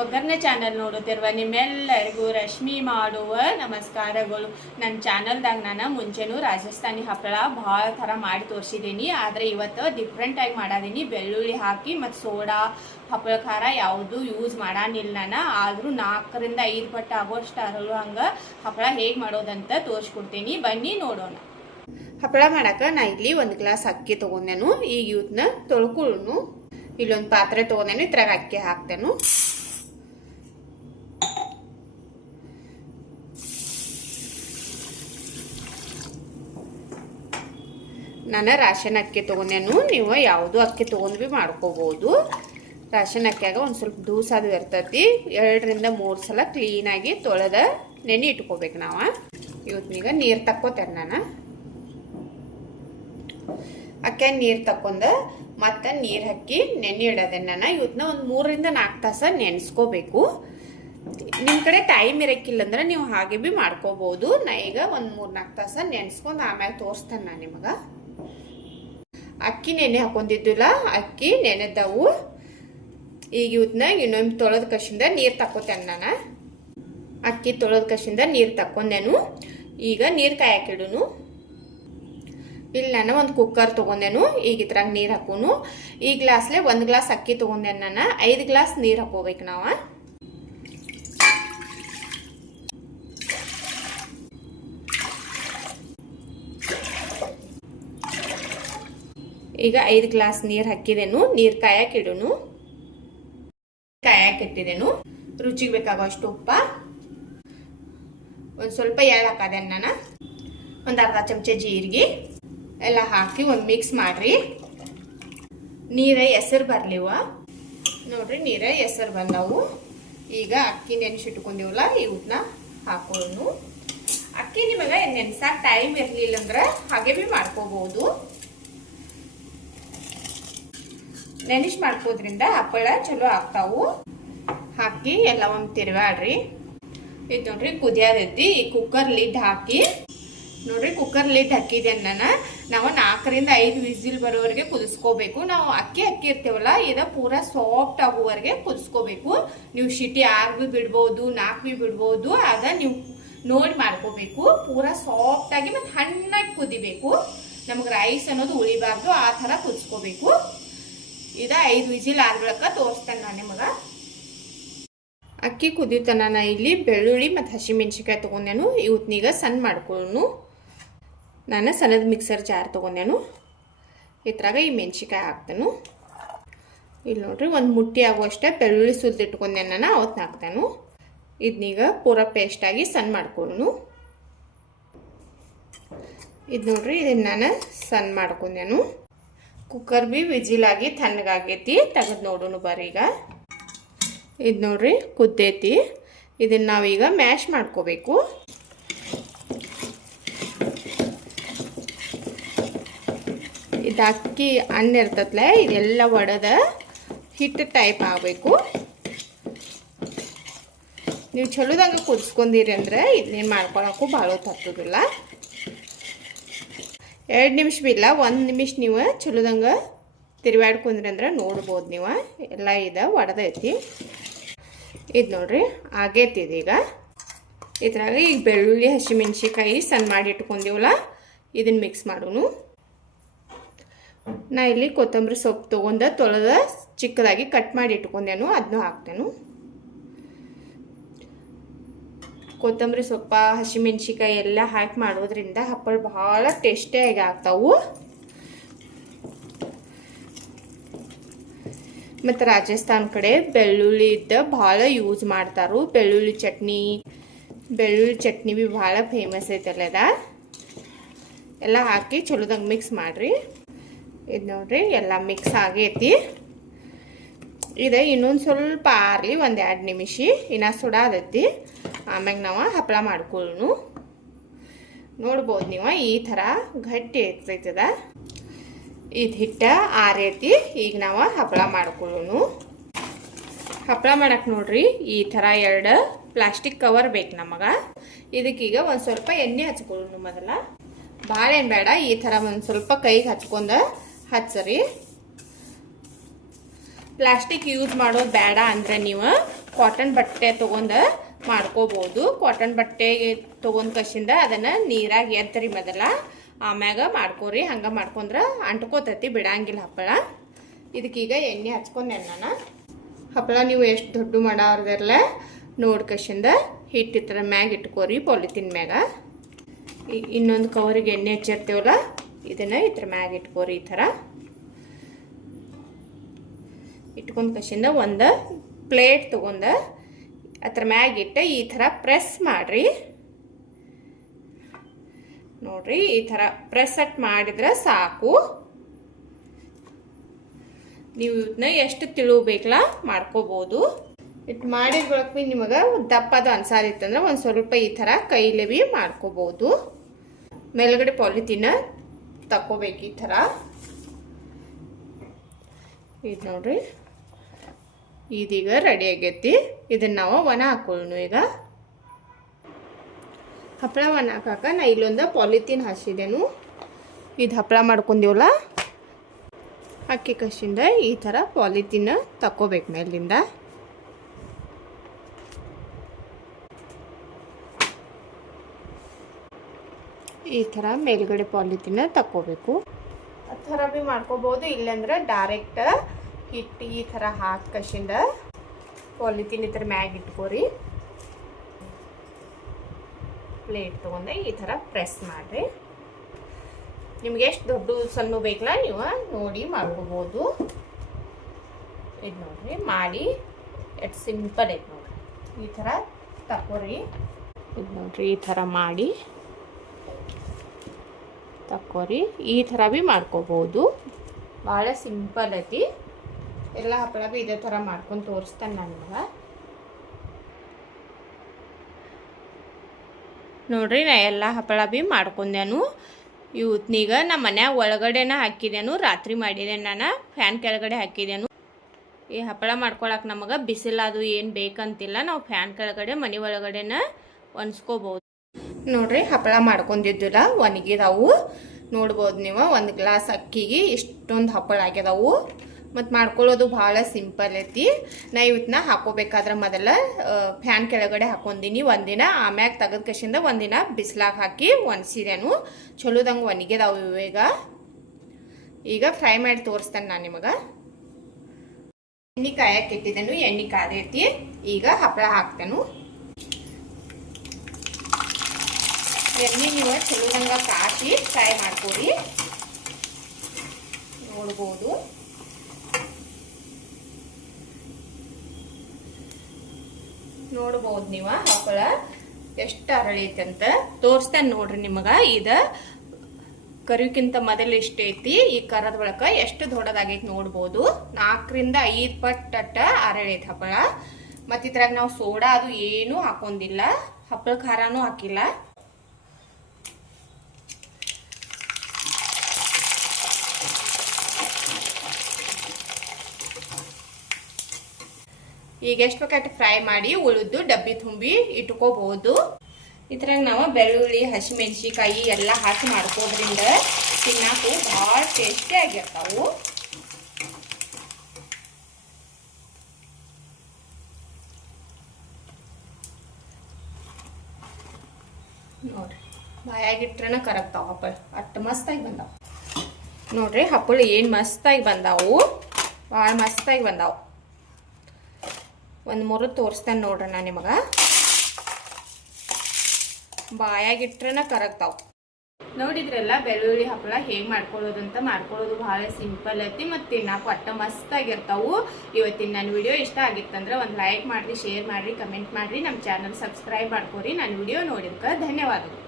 ಒಗ್ಗರಣೆ ಚಾನಲ್ ನೋಡುತ್ತಿರುವ ನಿಮ್ಮೆಲ್ಲರಿಗೂ ರಶ್ಮಿ ಮಾಡುವ ನಮಸ್ಕಾರಗಳು. ನನ್ನ ಚಾನಲ್ದಾಗ ನಾನು ಮುಂಚೆನೂ ರಾಜಸ್ಥಾನಿ ಹಪ್ಪಳ ಭಾಳ ಥರ ಮಾಡಿ ತೋರಿಸಿದ್ದೀನಿ. ಆದರೆ ಇವತ್ತು ಡಿಫ್ರೆಂಟಾಗಿ ಮಾಡಾದೀನಿ. ಬೆಳ್ಳುಳ್ಳಿ ಹಾಕಿ ಮತ್ತು ಸೋಡಾ ಹಪ್ಪಳ ಖಾರ ಯಾವುದು ಯೂಸ್ ಮಾಡಾನಿಲ್ಲ ನಾನು. ಆದರೂ 4 ರಿಂದ 5 ಪಟ್ಟು ಆಗೋಷ್ಟು ಅರಳು ಹಂಗೆ ಹಪ್ಪಳ ಹೇಗೆ ಮಾಡೋದಂತ ತೋರಿಸ್ಕೊಡ್ತೀನಿ. ಬನ್ನಿ ನೋಡೋಣ. ಹಪ್ಪಳ ಮಾಡಕ್ಕೆ ನಾ ಇಲ್ಲಿ 1 ಗ್ಲಾಸ್ ಅಕ್ಕಿ ತೊಗೊಂಡೆನು. ಈಗ ಇವತ್ತನ್ನ ತೊಳ್ಕೊಳ್ಳು. ಇಲ್ಲೊಂದು ಪಾತ್ರೆ ತೊಗೊಂಡೇನು, ಇದ್ರಾಗ ಅಕ್ಕಿ ಹಾಕ್ತೇನು. ನಾನು ರಾಶನ್ ಅಕ್ಕಿ ತೊಗೊಂಡೇನು. ನೀವು ಯಾವುದು ಅಕ್ಕಿ ತೊಗೊಂಡು ಭೀ ಮಾಡ್ಕೋಬೋದು. ರಾಶನ್ ಅಕ್ಕಿಯಾಗ ಒಂದು ಸ್ವಲ್ಪ ದೂಸಾದು ಇರ್ತೈತಿ. 2 ರಿಂದ 3 ಸಲ ಕ್ಲೀನಾಗಿ ತೊಳೆದ ನೆನೆ ಇಟ್ಕೋಬೇಕು ನಾವು. ಇವತ್ತಿನೀಗ ನೀರು ತಕ್ಕೋತೇನೆ ನಾನು. ಅಕ್ಕಿ ನೀರು ತಕ್ಕೊಂಡ ಮತ್ತೆ ನೀರು ಹಾಕಿ ನೆನೆ ಇಡೋದೆ ನಾನು. ಇವತ್ತನ್ನ ಒಂದು 3 ರಿಂದ 4 ತಾಸು ನೆನೆಸ್ಕೋಬೇಕು. ನಿಮ್ಮ ಕಡೆ ಟೈಮ್ ಇರೋಕ್ಕಿಲ್ಲ ಅಂದ್ರೆ ನೀವು ಹಾಗೆ ಭೀ ಮಾಡ್ಕೋಬೋದು. ನಾ ಈಗ ಒಂದು 3-4 ತಾಸು ನೆನೆಸ್ಕೊಂಡು ಆಮೇಲೆ ತೋರಿಸ್ತೇನೆ ನಾನು ನಿಮಗೆ. ಅಕ್ಕಿ ನೆನೆ ಹಾಕೊಂಡಿದ್ದಿಲ್ಲ, ಅಕ್ಕಿ ನೆನೆದವು. ಈಗ ಇವತ್ತನ್ನ ಇನ್ನೊಮ್ಮೆ ತೊಳೆದ ಕಶಿಂದ ನೀರು ತಕ್ಕೋತೇನೆ ನಾನು. ಅಕ್ಕಿ ತೊಳೆದ ಕಶಿಂದ ನೀರು ತಕ್ಕೊಂಡೇನು. ಈಗ ನೀರು ಕಾಯಕ್ಕಿಡುನು. ಇಲ್ಲಿ ನಾನು ಒಂದು ಕುಕ್ಕರ್ ತೊಗೊಂಡೇನು. ಈಗ ಇದ್ರಾಗ ನೀರು ಹಾಕೋನು. ಈ ಗ್ಲಾಸ್ಲೆ 1 ಗ್ಲಾಸ್ ಅಕ್ಕಿ ತೊಗೊಂಡೇನು ನಾನು. 5 ಗ್ಲಾಸ್ ನೀರು ಹಾಕೋಬೇಕು ನಾವು. ಈಗ 5 ಗ್ಲಾಸ್ ನೀರು ಹಾಕಿದೇನು. ನೀರು ಕಾಯಕ್ಕಿಡುನು. ಕಾಯಕ್ಕಿಟ್ಟಿದ್ದೇನು. ರುಚಿಗೆ ಬೇಕಾಗೋಷ್ಟು ಉಪ್ಪ, ಒಂದು ಸ್ವಲ್ಪ ಎಳ್ಳು ಹಾಕದೇನು ನಾನು. ಒಂದು ಅರ್ಧ ಚಮಚ ಜೀರಿಗೆ ಎಲ್ಲ ಹಾಕಿ ಒಂದು ಮಿಕ್ಸ್ ಮಾಡ್ರಿ. ನೀರ ಎಸರು ಬರ್ಲಿವ ನೋಡ್ರಿ. ನೀರ ಎಸರು ಬಂದವು. ಈಗ ಅಕ್ಕಿ ನೆನೆಸಿಟ್ಕೊಂಡಿವಲ್ಲ, ಇವನ್ನ ಹಾಕೊಳ್ಳು. ಅಕ್ಕಿ ನಿಮಗೆ ನೆನ್ಸಾಕ ಟೈಮ್ ಇರಲಿಲ್ಲ ಅಂದ್ರೆ ಹಾಗೆ ಭೀ ಮಾಡ್ಕೋಬಹುದು. ನೆನೆಸಿ ಮಾಡ್ಕೋದ್ರಿಂದ ಹಪ್ಪಳ ಚಲೋ ಆಗ್ತಾವು. ಹಾಕಿ ಎಲ್ಲ ಒಂದು ತಿರುವಾಡ್ರಿ. ಇದು ನೋಡ್ರಿ ಕುದಿಯೋದೈತಿ. ಈ ಕುಕ್ಕರ್ ಲಿಡ್ ಹಾಕಿ ನೋಡ್ರಿ. ಕುಕ್ಕರ್ ಲಿಡ್ ಹಾಕಿದ್ದೇನೆ ನಾನು. ನಾವು 4 ರಿಂದ 5 ವಿಸಿಲ್ ಬರೋವರೆಗೆ ಕುದಿಸ್ಕೋಬೇಕು. ನಾವು ಅಕ್ಕಿ ಇರ್ತೇವಲ್ಲ, ಇದು ಪೂರಾ ಸಾಫ್ಟ್ ಆಗುವವರೆಗೆ ಕುದಿಸ್ಕೋಬೇಕು. ನೀವು ಶಿಟಿ 6 ಭೀ ಬಿಡ್ಬೋದು, 4 ಭೀ ಬಿಡ್ಬೋದು. ಅದ ನೀವು ನೋಡಿ ಮಾಡ್ಕೋಬೇಕು. ಪೂರಾ ಸಾಫ್ಟ್ ಆಗಿ ಮತ್ತು ಹಣ್ಣಾಗಿ ಕುದಿಬೇಕು. ನಮಗೆ ರೈಸ್ ಅನ್ನೋದು ಉಳಿಬಾರ್ದು, ಆ ಥರ ಕುದಿಸ್ಕೋಬೇಕು. ಇದು 5 ವಿಸಿಲ್ ಆದ ಬಳಿಕ ತೋರಿಸ್ತೇನೆ ನಾನು ನಿಮಗೆ. ಅಕ್ಕಿ ಕುದಿತನ ನಾ ಇಲ್ಲಿ ಬೆಳ್ಳುಳ್ಳಿ ಮತ್ತು ಹಸಿಮೆಣ್ಸಿಕಾಯಿ ತೊಗೊಂಡೇನು. ಇವತ್ತಿನೀಗ ಸಣ್ಣ ಮಾಡ್ಕೊಳ್ಳು. ನಾನು ಸಣ್ಣದ ಮಿಕ್ಸರ್ ಜಾರ್ ತೊಗೊಂಡೇನು. ಇದ್ರಾಗ ಈ ಮೆಣ್ಸಿಕಾಯಿ ಹಾಕ್ತೇನು. ಇಲ್ಲಿ ನೋಡ್ರಿ, ಒಂದು ಮುಟ್ಟಿ ಆಗುವಷ್ಟೇ ಬೆಳ್ಳುಳ್ಳಿ ಸುಲಿದಿಟ್ಕೊಂಡೇನು ನಾನು. ಅವತ್ತು ಹಾಕ್ತೇನು. ಇದನ್ನೀಗ ಪೂರಾ ಪೇಸ್ಟಾಗಿ ಸಣ್ಣ ಮಾಡ್ಕೊಳ್ಳು. ಇದು ನೋಡ್ರಿ, ಇದನ್ನು ನಾನು ಸಣ್ಣ ಮಾಡ್ಕೊಂಡೇನು. ಕುಕ್ಕರ್ ಭೀ ವಿಜಿಲಾಗಿ ತಣ್ಣಗಾಗೈತಿ. ತೆಗೆದು ನೋಡೋಣ ಬರ್ರಿ. ಈಗ ಇದು ನೋಡ್ರಿ ಕುದ್ದೈತಿ. ಇದನ್ನು ನಾವೀಗ ಮ್ಯಾಶ್ ಮಾಡ್ಕೋಬೇಕು. ಇದು ಅಕ್ಕಿ ಅನ್ನ ಇರ್ತತ್ಲೆ, ಇದೆಲ್ಲ ಒಡೆದ ಹಿಟ್ಟು ಟೈಪ್ ಆಗಬೇಕು. ನೀವು ಚಲೋದಂಗೆ ಕುದಿಸ್ಕೊಂಡಿರಿ ಅಂದ್ರೆ ಇದನ್ನೇನು ಮಾಡ್ಕೊಳಕ್ಕೂ ಭಾಳ ಹೊತ್ತೋದಿಲ್ಲ. 2 ನಿಮಿಷ ಬಿಲ್ಲ, 1 ನಿಮಿಷ ನೀವು ಚಲೋದಂಗೆ ತಿರುವಾಡ್ಕೊಂಡ್ರಿ ಅಂದ್ರೆ ನೋಡ್ಬೋದು ನೀವು. ಎಲ್ಲ ಇದು ಒಡೆದೈತಿ. ಇದು ನೋಡ್ರಿ ಆಗೈತಿ. ಇದೀಗ ಇದ್ರಾಗ ಈಗ ಬೆಳ್ಳುಳ್ಳಿ ಹಸಿಮೆಣ್ಸಿಕಾಯಿ ಸಣ್ಣ ಮಾಡಿ ಇಟ್ಕೊಂಡಿವಲ್ಲ, ಇದನ್ನು ಮಿಕ್ಸ್ ಮಾಡೋನು. ನಾ ಇಲ್ಲಿ ಕೊತ್ತಂಬರಿ ಸೊಪ್ಪು ತೊಗೊಂಡು ತೊಳೆದ ಚಿಕ್ಕದಾಗಿ ಕಟ್ ಮಾಡಿ ಇಟ್ಕೊಂಡೇನು. ಅದನ್ನು ಹಾಕ್ತೇನು. ಕೊತ್ತಂಬರಿ ಸೊಪ್ಪ ಹಸಿಮೆಣ್ಸಿಕಾಯಿ ಎಲ್ಲ ಹಾಕಿ ಮಾಡೋದ್ರಿಂದ ಹಪ್ಪಳ ಭಾಳ ಟೇಸ್ಟಿಯಾಗಿ ಆಗ್ತಾವು. ಮತ್ತು ರಾಜಸ್ಥಾನ ಕಡೆ ಬೆಳ್ಳುಳ್ಳಿ ಭಾಳ ಯೂಸ್ ಮಾಡ್ತಾರು. ಬೆಳ್ಳುಳ್ಳಿ ಚಟ್ನಿ ಭೀ ಭಾಳ ಫೇಮಸ್ ಐತಲ್ಲ. ಎಲ್ಲ ಹಾಕಿ ಚಲೋದಂಗೆ ಮಿಕ್ಸ್ ಮಾಡಿರಿ. ಇದು ನೋಡ್ರಿ ಎಲ್ಲ ಮಿಕ್ಸ್ ಆಗೈತಿ. ಇದು ಇನ್ನೊಂದು ಸ್ವಲ್ಪ ಆರ್ಲಿ, 1-2 ನಿಮಿಷ ಇನ್ನು ಸುಡಾದೈತಿ. ಆಮ್ಯಾಗ ನಾವು ಹಪ್ಪಳ ಮಾಡ್ಕೊಳ್ಳು. ನೋಡ್ಬೋದು ನೀವು, ಈ ಥರ ಗಟ್ಟಿ ಇರ್ತೈತದ. ಇದು ಹಿಟ್ಟ ಆರೈತಿ. ಈಗ ನಾವು ಹಪ್ಪಳ ಮಾಡ್ಕೊಳ್ಳೋನು. ಹಪ್ಪಳ ಮಾಡಕ್ಕೆ ನೋಡ್ರಿ, ಈ ಥರ 2 ಪ್ಲಾಸ್ಟಿಕ್ ಕವರ್ ಬೇಕು ನಮಗೆ. ಇದಕ್ಕೀಗ ಒಂದು ಸ್ವಲ್ಪ ಎಣ್ಣೆ ಹಚ್ಕೊಳ್ಳೋನು. ಮೊದಲ ಭಾಳ ಏನು ಬೇಡ, ಈ ಥರ ಒಂದು ಸ್ವಲ್ಪ ಕೈಗೆ ಹಚ್ಕೊಂಡು ಹಚ್ಚರಿ. ಪ್ಲಾಸ್ಟಿಕ್ ಯೂಸ್ ಮಾಡೋದು ಬೇಡ ಅಂದರೆ ನೀವು ಕಾಟನ್ ಬಟ್ಟೆ ತೊಗೊಂಡು ಮಾಡ್ಕೋಬೋದು. ಕಾಟನ್ ಬಟ್ಟೆ ತೊಗೊಂಡು ಕಸಿಂದ ಅದನ್ನು ನೀರಾಗಿ ಎತ್ತರಿ ಮೊದಲ, ಆಮ್ಯಾಗ ಮಾಡ್ಕೋರಿ. ಹಂಗೆ ಮಾಡ್ಕೊಂಡ್ರೆ ಅಂಟ್ಕೋತೈತಿ, ಬಿಡಂಗಿಲ್ಲ ಹಪ್ಪಳ. ಇದಕ್ಕೀಗ ಎಣ್ಣೆ ಹಚ್ಕೊಂಡೆ ನಾನು. ಹಪ್ಪಳ ನೀವು ಎಷ್ಟು ದೊಡ್ಡ ಮಾಡೋರ್ದಿರಲ್ಲ ನೋಡ್ಕಶಿಂದ ಹಿಟ್ಟು ಈ ಥರ ಮ್ಯಾಗ ಇಟ್ಕೋರಿ, ಪಾಲಿಥಿನ್ ಮ್ಯಾಗ. ಇನ್ನೊಂದು ಕವರಿಗೆ ಎಣ್ಣೆ ಹಚ್ಚಿರ್ತೀವಲ್ಲ ಇದನ್ನು ಈ ಥರ ಮ್ಯಾಗ ಇಟ್ಕೋರಿ. ಈ ಥರ ಇಟ್ಕೊಂಡು ಕಶಿಂದ ಒಂದು ಪ್ಲೇಟ್ ತೊಗೊಂಡು ಅದ್ರ ಮ್ಯಾಗ ಇಟ್ಟು ಈ ಥರ ಪ್ರೆಸ್ ಮಾಡಿರಿ. ನೋಡ್ರಿ, ಈ ಥರ ಪ್ರೆಸ್ ಅಟ್ ಮಾಡಿದ್ರೆ ಸಾಕು. ನೀವು ಇದನ್ನ ಎಷ್ಟು ತಿಳುಬೇಕಲ್ಲ ಮಾಡ್ಕೋಬೋದು. ಇಟ್ಟು ಮಾಡಿದ ಬಳಕ ನಿಮಗೆ ದಪ್ಪದ ಅನ್ಸಾರಿತ್ತಂದ್ರೆ ಒಂದು ಸ್ವಲ್ಪ ಈ ಥರ ಕೈಲೇ ಭೀ ಮಾಡ್ಕೋಬೋದು. ಮೇಲ್ಗಡೆ ಪಾಲಿಥೀನ್ ತಕ್ಕೋಬೇಕು ಈ ಥರ. ಇದು ನೋಡ್ರಿ, ಇದೀಗ ರೆಡಿ ಆಗೈತಿ. ಇದನ್ನು ನಾವು ಒಣ ಹಾಕೊಳ್ಳೋಣ. ಈಗ ಹಪ್ಪಳ ಒಣ ಹಾಕಾಕ ನಾ ಇಲ್ಲೊಂದು ಪಾಲಿಥೀನ್ ಹಾಸಿದೇನು. ಇದು ಹಪ್ಪಳ ಮಾಡ್ಕೊಂಡೀವಲ್ಲ ಅಕ್ಕಿ ಕಸಿಂದ ಈ ಥರ ಪಾಲಿಥೀನ್ ತಕ್ಕೋಬೇಕು ಮೇಲಿಂದ. ಈ ಥರ ಮೇಲ್ಗಡೆ ಪಾಲಿಥೀನ್ ತಕ್ಕೋಬೇಕು. ಆ ಥರ ಭೀ ಮಾಡ್ಕೋಬೋದು. ಇಲ್ಲಾಂದ್ರೆ ಡೈರೆಕ್ಟ್ ಹಿಟ್ಟು ಈ ಥರ ಹಾಕಿ ಕಸಿಂದ ಪಾಲಿಥೀನ್ ಈ ಥರ ಮ್ಯಾಗ ಇಟ್ಕೋರಿ. ಪ್ಲೇಟ್ ತೊಗೊಂಡೆ ಈ ಥರ ಪ್ರೆಸ್ ಮಾಡಿರಿ. ನಿಮ್ಗೆ ಎಷ್ಟು ದೊಡ್ಡ ಸಣ್ಣ ಬೇಕಲ್ಲ ನೀವು ನೋಡಿ ಮಾಡ್ಕೋಬೋದು. ಇದು ನೋಡ್ರಿ, ಮಾಡಿ ಎಷ್ಟು ಸಿಂಪಲ್ ಐತೆ ನೋಡ್ರಿ. ಈ ಥರ ತಕ್ಕೋರಿ. ಇದು ನೋಡ್ರಿ, ಈ ಥರ ಮಾಡಿ ತಕ್ಕೋರಿ. ಈ ಥರ ಭೀ ಮಾಡ್ಕೋಬೋದು. ಭಾಳ ಸಿಂಪಲ್ ಐತಿ. ಎಲ್ಲ ಹಪ್ಪಳ ಭೀ ಇದೇ ಥರ ಮಾಡ್ಕೊಂಡು ತೋರಿಸ್ತಾನೆ ನನಗೆ. ನೋಡ್ರಿ, ನಾ ಎಲ್ಲ ಹಪ್ಪಳ ಭೀ ಮಾಡ್ಕೊಂಡೇನು. ಇವತ್ನೀಗ ನಮ್ಮ ಮನ್ಯಾಗ ಒಳಗಡೆನ ಹಾಕಿದೇನು, ರಾತ್ರಿ ಮಾಡಿದ್ದೇನೆ ನಾನು. ಫ್ಯಾನ್ ಕೆಳಗಡೆ ಹಾಕಿದೇನು. ಈ ಹಪ್ಪಳ ಮಾಡ್ಕೊಳಕ್ಕೆ ನಮಗೆ ಬಿಸಿಲದು ಏನು ಬೇಕಂತಿಲ್ಲ. ನಾವು ಫ್ಯಾನ್ ಕೆಳಗಡೆ ಮನೆ ಒಳಗಡೆನ ಒಣಸ್ಕೋಬೋದು. ನೋಡ್ರಿ, ಹಪ್ಪಳ ಮಾಡ್ಕೊಂಡಿದ್ದಿಲ್ಲ ಒಣಗಿದಾವು. ನೋಡ್ಬೋದು ನೀವು, ಒಂದು ಗ್ಲಾಸ್ ಅಕ್ಕಿಗೆ ಇಷ್ಟೊಂದು ಹಪ್ಪಳ ಆಗ್ಯದಾವು. ಮತ್ತು ಮಾಡ್ಕೊಳ್ಳೋದು ಭಾಳ ಸಿಂಪಲ್ ಐತಿ. ನಾ ಇವತ್ತನ್ನ ಹಾಕೋಬೇಕಾದ್ರೆ ಮೊದಲ ಫ್ಯಾನ್ ಕೆಳಗಡೆ ಹಾಕೊಂಡೀನಿ ಒಂದಿನ. ಆಮ್ಯಾಗ ತೆಗೆದ ಕಸಿಂದ ಒಂದಿನ ಬಿಸಿಲಾಗ ಹಾಕಿ ಒಣಸಿದೇನು. ಚಲೋದಂಗೆ ಒಣಗಿದಾವು ಇವಾಗ. ಈಗ ಫ್ರೈ ಮಾಡಿ ತೋರಿಸ್ತೇನೆ ನಾನು ನಿಮಗೆ. ಎಣ್ಣೆ ಕಾಯಕ್ಕೆ ಇಟ್ಟಿದ್ದೇನು, ಎಣ್ಣೆ ಕಾದೈತಿ. ಈಗ ಹಪ್ಪಳ ಹಾಕ್ತೇನು. ಎಣ್ಣೆ ನೀವು ಚಲೋದಂಗೆ ಕಾಸಿ ಫ್ರೈ ಮಾಡ್ಕೊಡಿ. ನೋಡ್ಬೋದು, ನೋಡ್ಬೋದು ನೀವು ಹಪ್ಪಳ ಎಷ್ಟು ಅರಳೈತಿ ಅಂತ ತೋರಿಸ್ತೇನೆ ನೋಡ್ರಿ ನಿಮಗೆ. ಇದು ಕರಿಯಕ್ಕಿಂತ ಮೊದಲು ಇಷ್ಟ ಐತಿ. ಈ ಕರದ ಬಳಕ ಎಷ್ಟು ದೊಡ್ಡದಾಗೈತಿ ನೋಡ್ಬೋದು. 4 ರಿಂದ 5 ಪಟ್ಟು ಅರಳೈತಿ ಹಪ್ಪಳ. ಮತ್ತು ಇದ್ರಾಗ ನಾವು ಸೋಡಾ ಅದು ಏನೂ ಹಾಕೊಂಡಿಲ್ಲ, ಹಪ್ಪಳ ಖಾರನೂ ಹಾಕಿಲ್ಲ. ಈಗ ಎಷ್ಟು ಬೇಕಾದ್ರೆ ಫ್ರೈ ಮಾಡಿ ಉಳಿದು ಡಬ್ಬಿ ತುಂಬಿ ಇಟ್ಕೋಬಹುದು. ಇದ್ರಾಗ ನಾವು ಬೆಳ್ಳುಳ್ಳಿ, ಹಸಿಮೆಣಸಿಕಾಯಿ ಎಲ್ಲ ಹಾಕಿ ಮಾಡ್ಕೋದ್ರಿಂದ ತಿನ್ನಕ್ಕೂ ಭಾಳ ಟೇಸ್ಟಿ ಆಗಿರ್ತಾವು. ನೋಡ್ರಿ, ಬಾಯಾಗಿಟ್ರನ ಕರಗ್ತಾವ ಹಪ್ಪಳ. ಅಷ್ಟು ಮಸ್ತಾಗಿ ಬಂದಾವ ನೋಡ್ರಿ. ಹಪ್ಪಳ ಏನು ಮಸ್ತಾಗಿ ಬಂದಾವು, ಭಾಳ ಮಸ್ತಾಗಿ ಬಂದಾವು. ಒಂದು 3 ತೋರಿಸ್ತೇನೆ ನೋಡ್ರಿ ನಾನು ನಿಮಗೆ. ಬಾಯಾಗಿಟ್ರನ ಕರಗ್ತಾವ. ನೋಡಿದ್ರಲ್ಲ ಬೆಳ್ಳುಳ್ಳಿ ಹಪ್ಪಳ ಹೇಗೆ ಮಾಡ್ಕೊಳ್ಳೋದಂತ. ಮಾಡ್ಕೊಳ್ಳೋದು ಭಾಳ ಸಿಂಪಲ್ ಐತಿ ಮತ್ತು ತಿನ್ನಕ್ಕೂ ಅಟ್ಟ ಮಸ್ತಾಗಿರ್ತಾವು. ಇವತ್ತಿನ ನನ್ನ ವಿಡಿಯೋ ಇಷ್ಟ ಆಗಿತ್ತಂದ್ರೆ ಒಂದು ಲೈಕ್ ಮಾಡಿರಿ, ಶೇರ್ ಮಾಡಿರಿ, ಕಮೆಂಟ್ ಮಾಡಿರಿ. ನಮ್ಮ ಚಾನಲ್ ಸಬ್ಸ್ಕ್ರೈಬ್ ಮಾಡ್ಕೊರಿ. ನನ್ನ ವಿಡಿಯೋ ನೋಡಿದ್ಕೆ ಧನ್ಯವಾದಗಳು.